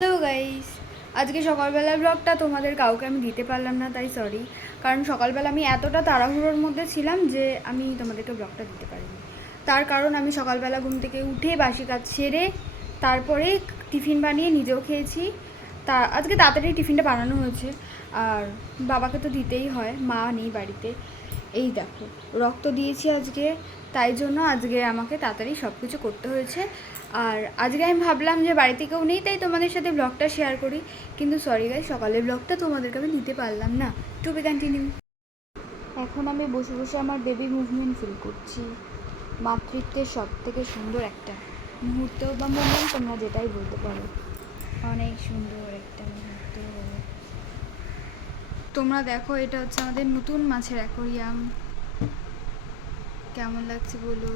Hello guys, আজকে সকালবেলার ব্লগটা তোমাদের কাউকে আমি দিতে পারলাম না, তাই সরি। কারণ সকালবেলা আমি এতটা তাড়াহুড়োর মধ্যে ছিলাম যে আমি তোমাদেরকে ব্লগটা দিতে পারিনি। তার কারণ আমি সকালবেলা ঘুম থেকে উঠে বাসি কাজ সেরে তারপরে টিফিন বানিয়ে নিজেও খেয়েছি। আজকে তাড়াতাড়ি টিফিনটা বানানো হয়েছে, আর বাবাকে তো দিতেই হয়, মা নেই বাড়িতে। এই দেখো, রক্ত দিয়েছি আজকে, তাই জন্য আজকে আমাকে তাড়াতাড়ি সব কিছু করতে হয়েছে। আর আজকে আমি ভাবলাম যে বাড়িতে কেউ নেই, তাই তোমাদের সাথে ব্লগটা শেয়ার করি। কিন্তু সরি গাই, সকালের ব্লগটা তোমাদেরকে আমি দিতে পারলাম না। To be continue. এখন আমি বসে বসে আমার বেবি মুভমেন্ট ফিল করছি। মাতৃত্বের সব থেকে সুন্দর একটা মুহূর্ত বা মুভমেন্ট, তোমরা যেটাই বলতে পারো। অনেক সুন্দর একটা মুহূর্ত। তোমরা দেখো, এটা হচ্ছে আমাদের নতুন মাছের অ্যাকোরিয়াম। কেমন লাগছে বলো।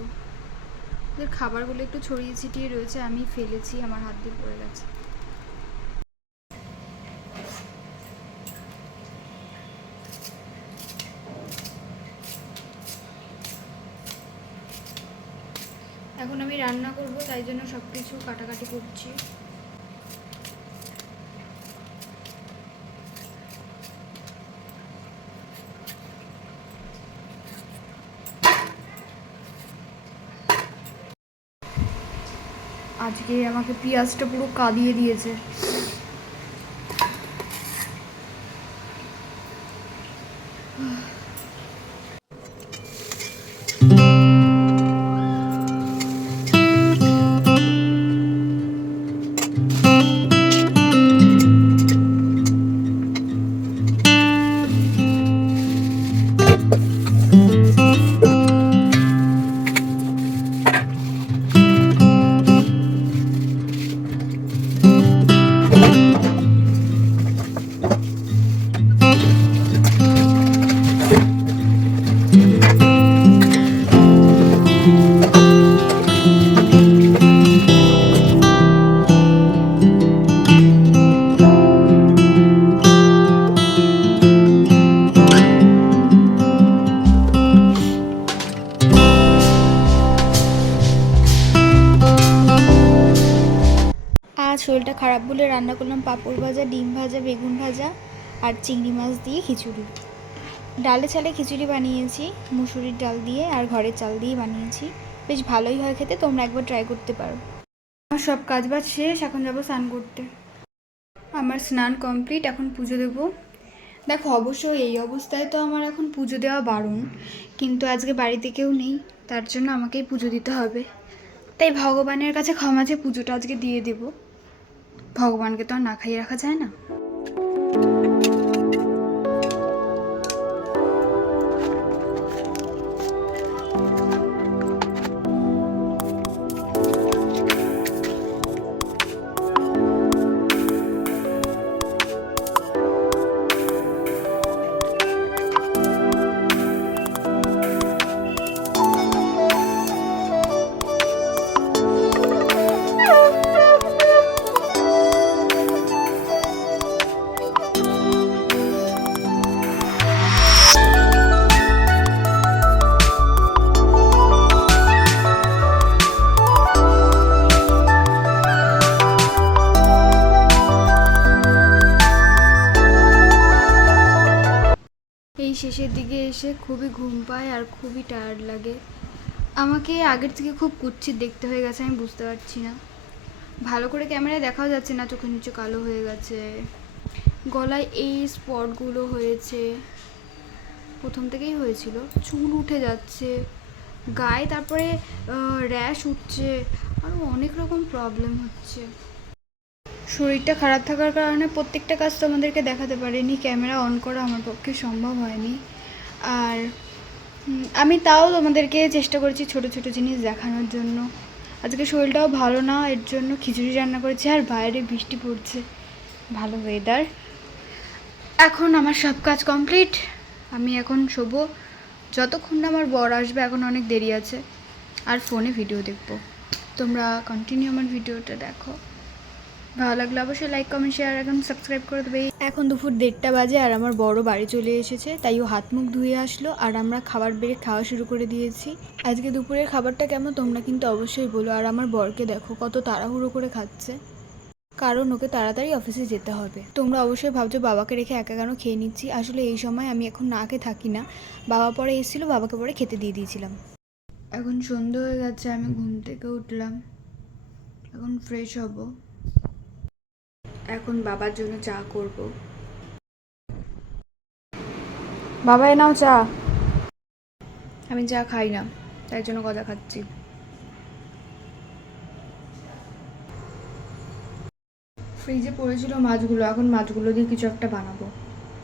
ওদের খাবারগুলো একটু ছড়িয়ে ছিটিয়ে রয়েছে, আমি ফেলেছি, আমার হাত দিয়ে পড়ে গেছে। এখন আমি রান্না করব, তাই জন্য সব কিছু কাটাকাটি করছি। আজকে আমাকে পেঁয়াজটা পুরো কাঁদিয়ে দিয়েছে। আজ শরীরটা খারাপ বলে রান্না করলাম পাঁপড় ভাজা, ডিম ভাজা, বেগুন ভাজা আর চিংড়ি মাছ দিয়ে খিচুড়ি। ডালে চালে খিচুড়ি বানিয়েছি, মুসুরির ডাল দিয়ে আর ঘরের চাল দিয়ে বানিয়েছি। বেশ ভালোই হয় খেতে, তোমরা একবার ট্রাই করতে পারো। আমার সব কাজ বাজ শেষ, এখন যাবো স্নান করতে। আমার স্নান কমপ্লিট, এখন পুজো দেবো। দেখো, অবশ্যই এই অবস্থায় তো আমার এখন পুজো দেওয়া বারণ, কিন্তু আজকে বাড়িতে কেউ নেই, তার জন্য আমাকেই পুজো দিতে হবে। তাই ভগবানের কাছে ক্ষমা চেয়ে পুজোটা আজকে দিয়ে দেবো। ভগবানকে তো আর না খাইয়ে রাখা যায় না। এই শেষের দিকে এসে খুবই ঘুম পায় আর খুবই টায়ার্ড লাগে। আমাকে আগের থেকে খুব কুৎসিত দেখতে হয়ে গেছে, আমি বুঝতে পারছি না। ভালো করে ক্যামেরায় দেখাও যাচ্ছে না, চোখের নিচে কালো হয়ে গেছে, গলায় এই স্পটগুলো হয়েছে, প্রথম থেকেই হয়েছিল, চুল উঠে যাচ্ছে গায়ে, তারপরে র্যাশ উঠছে, আরও অনেক রকম প্রবলেম হচ্ছে। শরীরটা খারাপ থাকার কারণে প্রত্যেকটা কাজ তোমাদেরকে দেখাতে পারিনি, ক্যামেরা অন করা আমার পক্ষে সম্ভব হয়নি। আর আমি তাও তোমাদেরকে চেষ্টা করেছি ছোট ছোট জিনিস দেখানোর জন্য। আজকে শরীরটাও ভালো না, এর জন্য খিচুড়ি রান্না করেছি, আর বাইরে বৃষ্টি পড়ছে, ভালো ওয়েদার। এখন আমার সব কাজ কমপ্লিট, আমি এখন শোবো। যতক্ষণ না আমার বর আসবে, এখন অনেক দেরি আছে, আর ফোনে ভিডিও দেখবো। তোমরা কন্টিনিউ আমার ভিডিওটা দেখো। ভালো লাগলে অবশ্যই লাইক, কমেন্ট, শেয়ার এবং সাবস্ক্রাইব করে দেবে। এখন দুপুর 1:30 বাজে, আর আমার বড় বাড়ি চলে এসেছে, তাই ও হাত মুখ ধুয়ে আসলো, আর আমরা খাবার বেড়ে খাওয়া শুরু করে দিয়েছি। আজকে দুপুরের খাবারটা কেমন তোমরা কিন্তু অবশ্যই বলো। আর আমার বরকে দেখো কত তাড়াহুড়ো করে খাচ্ছে। কারণ ওকে তাড়াতাড়ি অফিসে যেতে হবে। তোমরা অবশ্যই ভাবছো বাবাকে রেখে একা কেন খেয়ে নিচ্ছি। আসলে এই সময় আমি এখন না খেয়ে থাকি না। বাবা পরে এসেছিলো, বাবাকে পরে খেতে দিয়ে দিয়েছিলাম। এখন সন্ধ্যে হয়ে গেছে, আমি ঘুম থেকে উঠলাম, এখন ফ্রেশ হব, এখন বাবার জন্য চা করব। বাবা এ নাও চা। আমি চা খাই না, তাই জন্য কথা খাচ্ছি। ফ্রিজে পড়েছিল মাছগুলো, এখন মাছগুলো দিয়ে কিছু একটা বানাবো,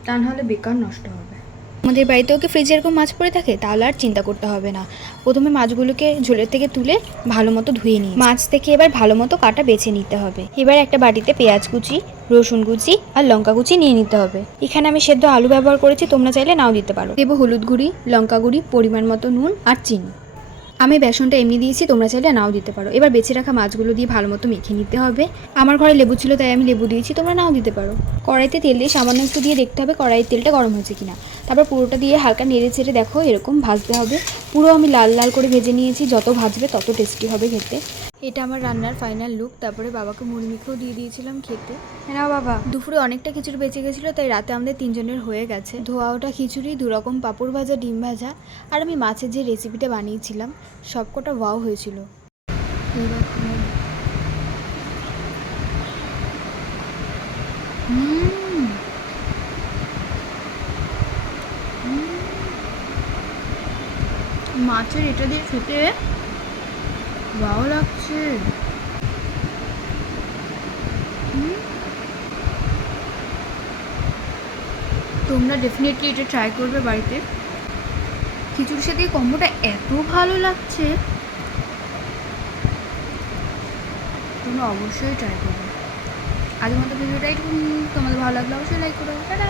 তা নাহলে বেকার নষ্ট হবে। আমাদের বাড়িতেও কি ফ্রিজে এরকম মাছ পড়ে থাকে? তাহলে আর চিন্তা করতে হবে না। প্রথমে মাছগুলোকে ঝোলের থেকে তুলে ভালো মতো ধুয়ে নিই। মাছ থেকে এবার ভালো মতো কাটা বেছে নিতে হবে। এবার একটা বাটিতে পেঁয়াজ কুচি, রসুন কুচি আর লঙ্কা কুচি নিয়ে নিতে হবে। এখানে আমি সেদ্ধ আলু ব্যবহার করেছি, তোমরা চাইলে নাও দিতে পারো। দেবো হলুদ গুঁড়ি, লঙ্কা গুঁড়ি, পরিমাণ মতো নুন আর চিনি। আমি বেসনটা এমনি দিয়েছি, তোমরা চাইলে নাও দিতে পারো। এবার বেছে রাখা মাছগুলো দিয়ে ভালো মতো মেখে নিতে হবে। আমার ঘরে লেবু ছিল তাই আমি লেবু দিয়েছি, তোমরা নাও দিতে পারো। কড়াইতে তেল দিয়ে সামান্য একটু দিয়ে দেখতে হবে কড়াইয়ের তেলটা গরম হয়েছে কিনা। তারপর পুরোটা দিয়ে হালকা নেড়ে চেড়ে দেখো এরকম ভাজতে হবে। পুরো আমি লাল লাল করে ভেজে নিয়েছি, যত ভাজবে তত টেস্টি হবে খেতে। এটা আমার রান্নার ফাইনাল লুক। তারপরে বাবাকে মুড়ি মেখেও দিয়ে দিয়েছিলাম খেতে। না বাবা, দুপুরে অনেকটা খিচুড়ি বেঁচে গেছিলো, তাই রাতে আমাদের 3 জনের হয়ে গেছে। ধোয়া ওটা খিচুড়ি, 2 রকম পাঁপড় ভাজা, ডিম ভাজা আর আমি মাছের যে রেসিপিটা বানিয়েছিলাম সবকটা ওয়াও হয়েছিল। মাছের এটা দিয়ে খেতে ওয়াও লাগছে। তোমরা ডেফিনেটলি এটা ট্রাই করবে বাড়িতে। খিচুড়ির সাথে এই কম্বোটা এত ভালো লাগছে, তোমরা অবশ্যই ট্রাই করবে। আজকের মতো ভিডিওটা এইটুকুনি। তোমাদের ভালো লাগলে অবশ্যই লাইক করো। টাটা।